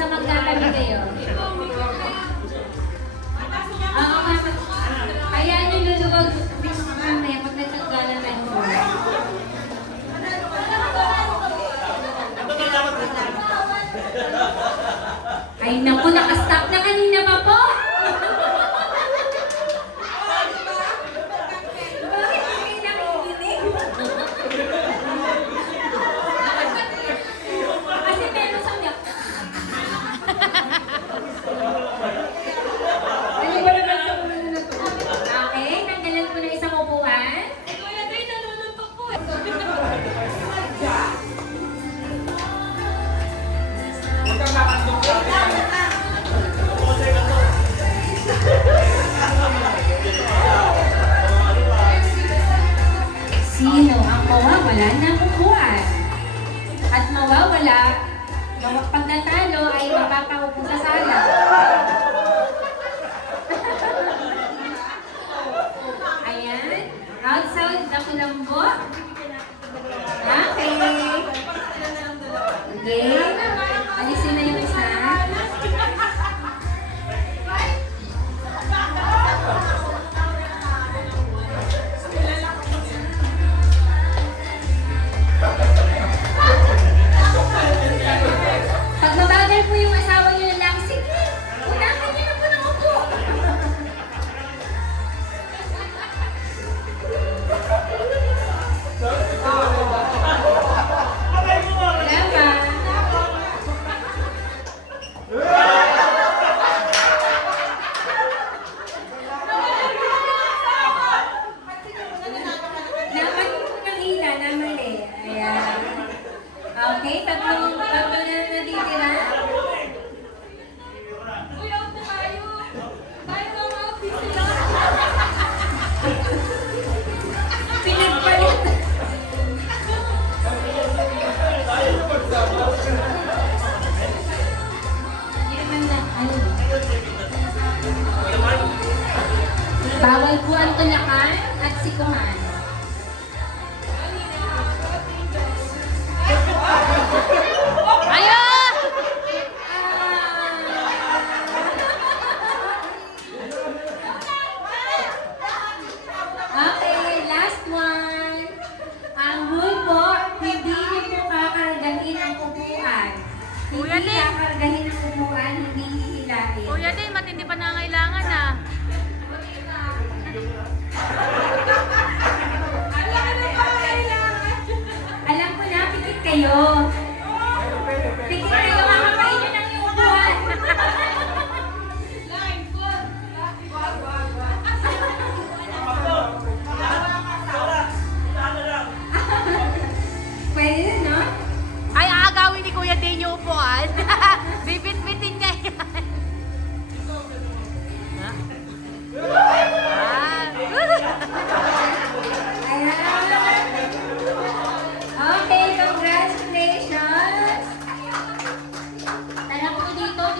Basta magkatabi kayo. Oo, kaya niluluwag mamaya pag nagtagala na yung bola. Ay naku, nakastop na kanina pa po! Bakit hindi nakikinig? Kasi meron sa niya. Okay, tanggalan ko na isang upuan. Kuya Day, naluluntok po. Sino ang mawawala ng upuan? At pag natalo ay mapapaupo sa sala. Ayan. Outside na kulambo. Okay. Okay. Alisin na yung isa. Pag mabagal po yung asawa niyo na lang, sige, unahan niyo na po ng upo. Dapat ng ila na mali. Ayan. Okay, tatlo na natitira. Uy, out na tayo. Tayo ng out. Sila. Pinagpalit. Hindi naman na, ano. Bawal po ang tulakan at sikuhan.